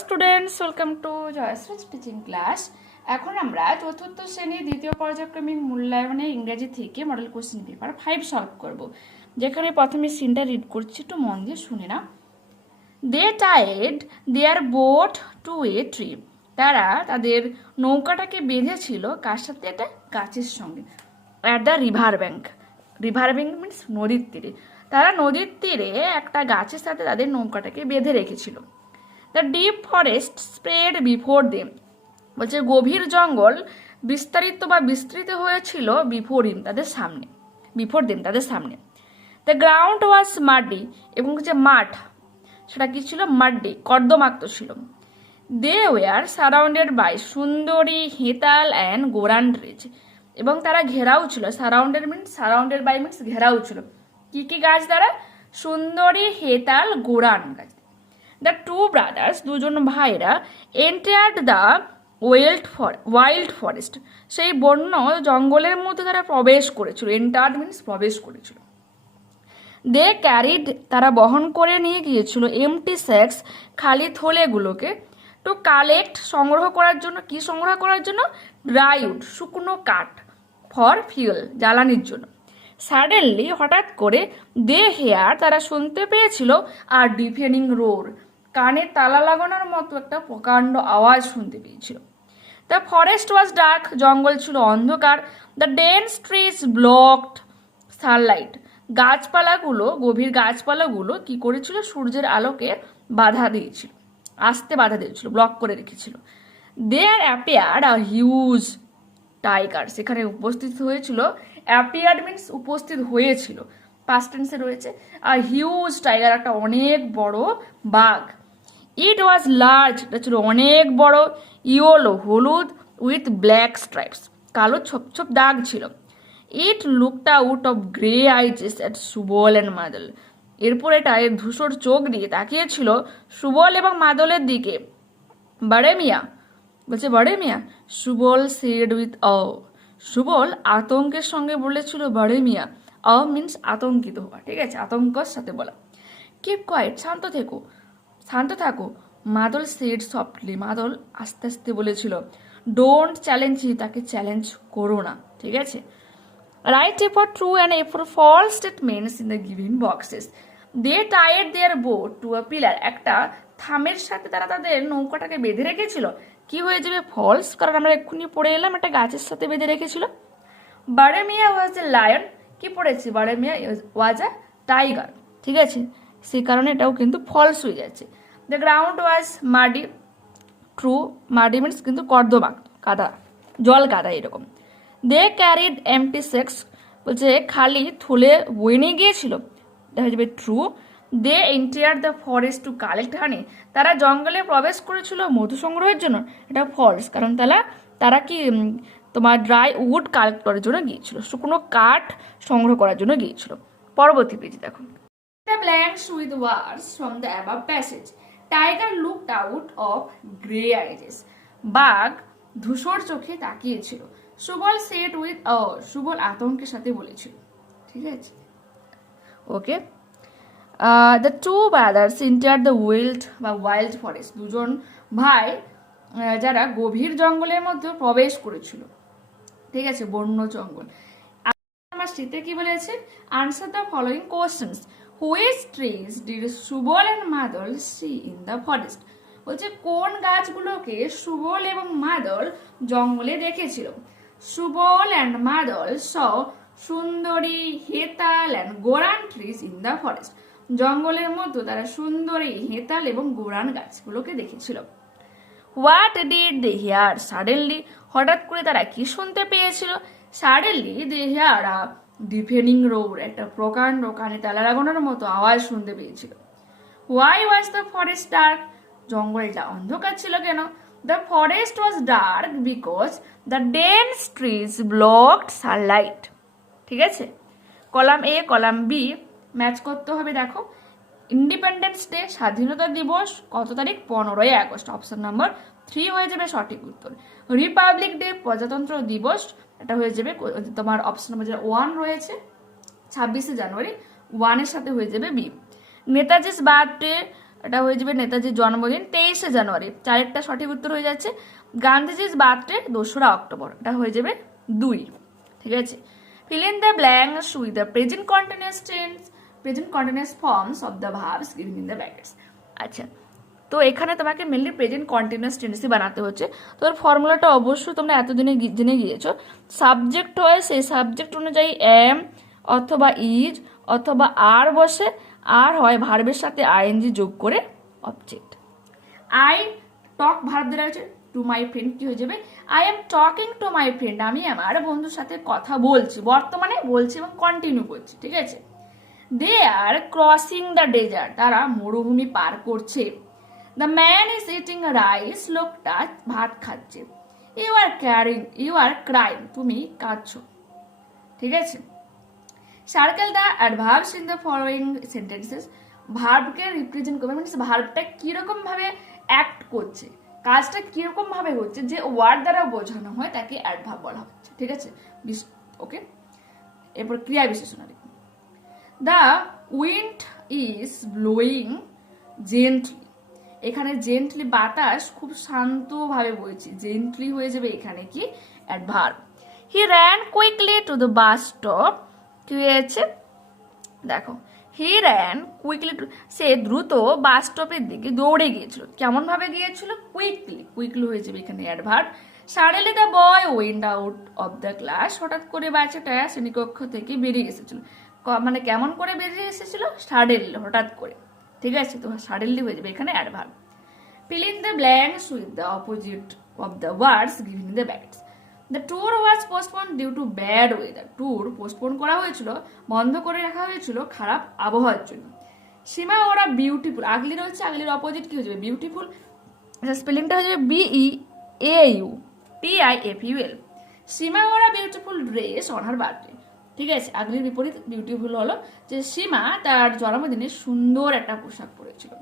Students, welcome to Joyshree's teaching class. এখন আমরা চতুর্থ শ্রেণীর দ্বিতীয় পর্যায়ক্রমিক মূল্যায়নে ইংরেজি থেকে মডেল কোশ্চেন পেপার 5 সলভ করব। যেখানে প্রথমে সিনটা রিড করছি, একটু মন দিয়ে শুনে না। They tied their boat to a tree. তারা তাদের নৌকাটাকে বেঁধেছিল কার সাথে? একটা গাছের সঙ্গে। At the river bank. River bank means নদীর তীরে। তারা নদীর তীরে একটা গাছের সাথে তাদের নৌকাটাকে বেঁধে রেখেছিল। The deep forest spread before them. বলছে গভীর জঙ্গল বিস্তারিত বা বিস্তৃত হয়েছিল বিফোর হিম, তাদের সামনে। বিফোর দেম, তাদের সামনে। দ্য গ্রাউন্ড ওয়াজ মাডি, এবং হচ্ছে মাঠ, সেটা কি ছিল? মাড্ডি, কর্দমাক্ত ছিল। দে ওয়ার সারাউন্ডেড বাই সুন্দরী, হেতাল অ্যান্ড গোরান ট্রিজ, এবং তারা ঘেরাও ছিল। সারাউন্ডেড বাই মিনস ঘেরাও ছিল। কি কি গাছ দ্বারা? সুন্দরী, হেতাল, গোরান গাছ। দ্য টু ব্রাদার্স, দুজন ভাইরা, এন্টায়ার্ড দ্য ওয়াইল্ড ফরেস্ট, সেই বন্য জঙ্গলের মধ্যে তারা প্রবেশ করেছিল। এন্টায়ার্ড মিনস প্রবেশ করেছিল। দে ক্যারিড, তারা বহন করে নিয়ে গিয়েছিল, এমটি স্যাক্স, খালি থলেগুলোকে, টু কালেক্ট, সংগ্রহ করার জন্য। কি সংগ্রহ করার জন্য? ড্রাই উড, শুকনো কাঠ, ফর ফিউল, জ্বালানির জন্য। সাডেনলি, হঠাৎ করে, দে হেয়ার, তারা শুনতে পেয়েছিল, আর ডিফেনিং রোর, কানে তালা লাগানোর মতো একটা প্রকাণ্ড আওয়াজ শুনতে পেয়েছিল। দ্য ফরেস্ট ওয়াজ ডার্ক, জঙ্গল ছিল অন্ধকার। The dense trees blocked sunlight, গাছপালাগুলো, গভীর গাছপালাগুলো কি করেছিল? সূর্যের আলোকে বাধা দিয়েছিল, আসতে বাধা দিয়েছিল, ব্লক করে রেখেছিল। দেয়ার অ্যাপিয়ার্ড আ হিউজ টাইগার, সেখানে উপস্থিত হয়েছিল। অ্যাপিয়ার্ড মিনস উপস্থিত হয়েছিল, পাস্ট টেন্সে রয়েছে। আর হিউজ টাইগার, একটা অনেক বড় বাঘ। ইট ওয়াজ লার্জ, এটা ছিল অনেক বড়। ইয়েলো, হলুদ, উইথ ব্ল্যাক স্ট্রাইপস, কালো ছোপ ছোপ দাগ ছিল। It looked out of grey eyes at Subal and Madal, এরপর এটা এর ধূসর চোখ দিয়ে তাকিয়েছিল সুবল এবং মাদলের দিকে। বড়ে মিয়া, বলছে বড়ে মিয়া। সুবল সেড উইথ সুবল আতঙ্কের সঙ্গে বলেছিল বড়ে মিয়া। মিনস আতঙ্কিত হওয়া, ঠিক আছে, আতঙ্কর সাথে বলা। কিপ কোয়াইট, শান্ত থেকো, শান্ত থাকো। মাদল সেড সফটলি, মাদল আস্তে আস্তে বলেছিল। ডোন্ট চ্যালেঞ্জ, তাকে চ্যালেঞ্জ করো না, ঠিক আছে। Write A for true and A for false statements in the giving boxes. They tied their boat to a pillar, একটা থামের সাথে তারা তাদের নৌকাটাকে বেঁধে রেখেছিল। কি হয়ে যাবে? ফলস, কারণ আমরা এক্ষুনি পড়ে এলাম একটা গাছের সাথে বেঁধে রেখেছিল। বারেমিয়া ওয়াজ এ লায়ন, কি পড়েছি? বারেমিয়া ওয়াজ আ টাইগার, ঠিক আছে, সেই কারণে এটাও কিন্তু ফলস হয়ে যাচ্ছে। The ground was muddy, true, muddy means কিন্তু কর্দমা, কাদা, জল কাদা এরকম। দে ক্যারিড এমটি সেক্স, বলছে খালি থলে বয়ে নিয়ে গিয়েছিল, দেখা যাবে true. They entire the forest to collect honey, তারা জঙ্গলে প্রবেশ করেছিল মধু সংগ্রহের জন্য, এটা ফলস, কারণ তারা কি তোমার ড্রাই উড কালেক্ট করার জন্য গিয়েছিল, শুকনো কাঠ সংগ্রহ করার জন্য গিয়েছিল। পরবর্তী পেজে দেখো। The blanks with words from the above passage. Tiger looked out of grey eyes, বাঘ ধূসর চোখে তাকিয়েছিল। সুবল সেড উইথ সুবল আতঙ্কের সাথে বলেছিল, ঠিক আছে, okay. The two brothers enter the wild forest, দুজন ভাই যারা গভীর জঙ্গলের মধ্যে প্রবেশ করেছিল, ঠিক আছে, বন্য জঙ্গল। আমার শীতে কি বলেছে? Answer the following questions. Which trees did Subal and মাদল সি ইন দ্য ফরেস্ট, বলছে কোন গাছগুলোকে সুবল এবং মাদল জঙ্গলে দেখেছিল? সুবল অ্যান্ড মাদল স sundari, hetal and goran trees in the forest, জঙ্গলের মধ্যে তারা সুন্দরী, হেতাল এবং গোরান গাছগুলোকে দেখেছিল। What did they hear suddenly, হঠাৎ করে তারা কি শুনতে পেয়েছিল? সাডেনলি দে হিয়ার আ ডিফেনিং রোর, একটা প্রকাণ্ড, কানে তালা লাগানোর মতো আওয়াজ শুনতে পেয়েছিল। Why was the forest dark, জঙ্গলটা অন্ধকার ছিল কেন? The forest was dark because the dense trees blocked sunlight, ঠিক আছে। Column A, column B match করতে হবে। দেখো, ইন্ডিপেন্ডেন্স ডে, স্বাধীনতা দিবস, কত তারিখ? 15ই আগস্ট, অপশন নাম্বার 3 হয়ে যাবে সঠিক উত্তর। রিপাবলিক ডে, প্রজাতন্ত্র দিবস, এটা হয়ে যাবে তোমার অপশন নাম্বার 1 রয়েছে, 26শে জানুয়ারি, 1 এর সাথে হয়ে যাবে বি। নেতাজিস বার্থডে, এটা হয়ে যাবে নেতাজির জন্মদিন 23শে জানুয়ারি, চারেরটা সঠিক উত্তর হয়ে যাচ্ছে। গান্ধীজির বার্থডে 2রা অক্টোবর, এটা হয়ে যাবে 2। ঠিক আছে, fill in the blanks with the present continuous forms of the verbs given in the brackets। আচ্ছা, তো এখানে তোমাকে মেনলি প্রেজেন্ট কন্টিনিউয়াস টেন্সই বানাতে হচ্ছে। তোর ফর্মুলাটা অবশ্যই তোমরা এতদিনে জেনে গিয়েছো। সাবজেক্ট হয়, সেই সাবজেক্ট অনুযায়ী এম অথবা ইজ অথবা আর বসে, আর হয় ভার্বের সাথে আইএনজি যোগ করে অবজেক্ট। আই টক ভার্ব দেওয়া আছে, টু মাই ফ্রেন্ড কি হয়ে যাবে, I am talking to my friend, আমি আমার বন্ধুর সাথে কথা বলছি, বর্তমানে বলছি এবং কন্টিনিউ করছি। ঠিক আছে, দে আর ক্রসিং দ্য ডেজার্ট, তারা মরুভূমি পার করছে। The man is eating rice, লোকটা ভাত খাচ্ছে। ইউ আর ক্রাইম, তুমি কাঁদছো। ঠিক আছে, circle the adverbs in the following sentences, ভার্বকে রিপ্রেজেন্ট করবে, মানে ভার্বটা কিরকম ভাবে অ্যাক্ট করছে, কাজটা কিরকম ভাবে হচ্ছে, যে ওয়ার্ড দ্বারা বোঝানো হয় তাকে অ্যাডভার্ব বলা হচ্ছে। ঠিক আছে, ওকে, এরপর ক্রিয়া বিশেষণ। The wind is blowing gently, এখানে জেন্টলি বাতাস খুব শান্তভাবে বইছে, জেন্টলি হয়ে যাবে এখানে কি adverb. He ran quickly to the bus stop, কি হয়েছে দেখো, হি র্যান কুইকলি টু, সে দ্রুত বাস স্টপের দিকে দৌড়ে গিয়েছিল। কেমন ভাবে গিয়েছিল, কুইকলি, কুইকলি হয়ে যাবে এখানে adverb. Suddenly the boy went out of the class, হঠাৎ করে বাচ্চাটা শ্রেণীকক্ষ থেকে বেরিয়ে এসেছিল। মানে কেমন করে বেরিয়ে এসেছিল, সাডেনলি, হঠাৎ করে। ঠিক আছে, তো সাডেনলি হয়ে যাবে এখানে adverb. fill in the blanks with the opposite of the words given in the brackets। The tour was postponed due to bad weather। Tour postpone করা হয়েছিল, বন্ধ করে রাখা হয়েছিল খারাপ আবহাওয়ার জন্য। সীমা ওরা বিউটিফুল, আগলি রয়েছে, আগলির অপোজিট কি হয়ে যাবে, বিউটিফুল। স্পেলিংটা হয়ে যাবে BEAUTIFUL। সীমা ওরা beautiful dress on her birthday. ঠিক আছে, আগলির বিপরীত বিউটিফুল হলো যে সীমা তার জন্মদিনে সুন্দর একটা পোশাক পরেছিল।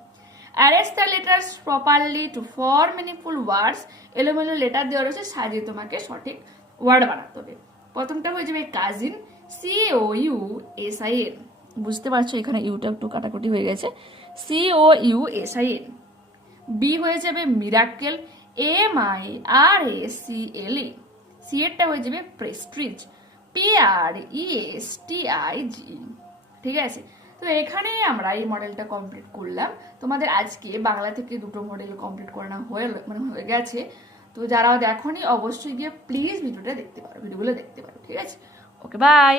Arrange the letters properly to form meaningful words, এলোমেলো লেটার দেওয়া রয়েছে, সাজিয়ে তোমাকে সঠিক ওয়ার্ড বানাতে হবে। প্রথমটা হয়ে যাবে কাজিন, COUSIN, বুঝতে পারছো এখানে ইউটা একটু কাটাকুটি হয়ে গেছে, COUSIN। বি হয়ে যাবে মিরাকেল, MIRACLE। সি এরটা হয়ে যাবে প্রেস্টিজ, PRESTIGE। ঠিক আছে, তো এখানেই আমরা এই মডেলটা কমপ্লিট করলাম। তোমাদের আজকে বাংলা থেকে 2টো মডেল কমপ্লিট করানো হয়ে গেছে। তো যারা দেখোনি অবশ্যই গিয়ে প্লিজ ভিডিওগুলো দেখতে পারো। ঠিক আছে, ওকে, বাই।